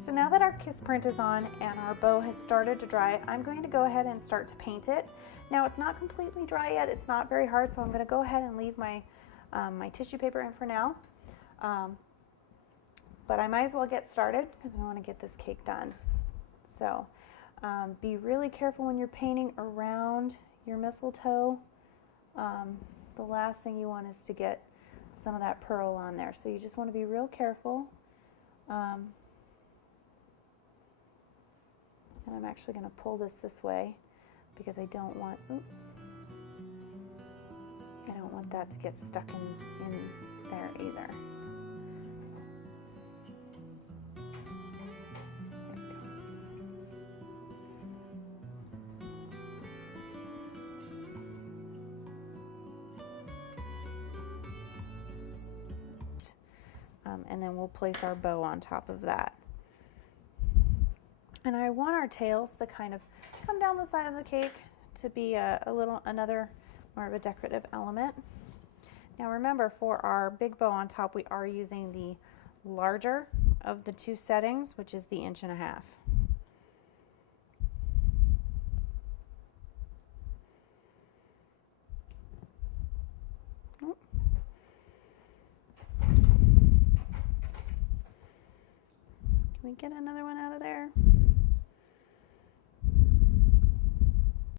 So now that our kiss print is on and our bow has started to dry, I'm going to go ahead and start to paint it. Now it's not completely dry yet, it's not very hard, so I'm going to go ahead and leave my, my tissue paper in for now. But I might as well get started because we want to get this cake done. So be really careful when you're painting around your mistletoe. The last thing you want is to get some of that pearl on there. So you just want to be real careful. And I'm actually going to pull this way because I don't want, I don't want that to get stuck in there either. And then we'll place our bow on top of that. And I want our tails to kind of come down the side of the cake to be another more of a decorative element. Now remember, for our big bow on top, we are using the larger of the two settings, which is the 1.5 inches. Can we get another one out of there?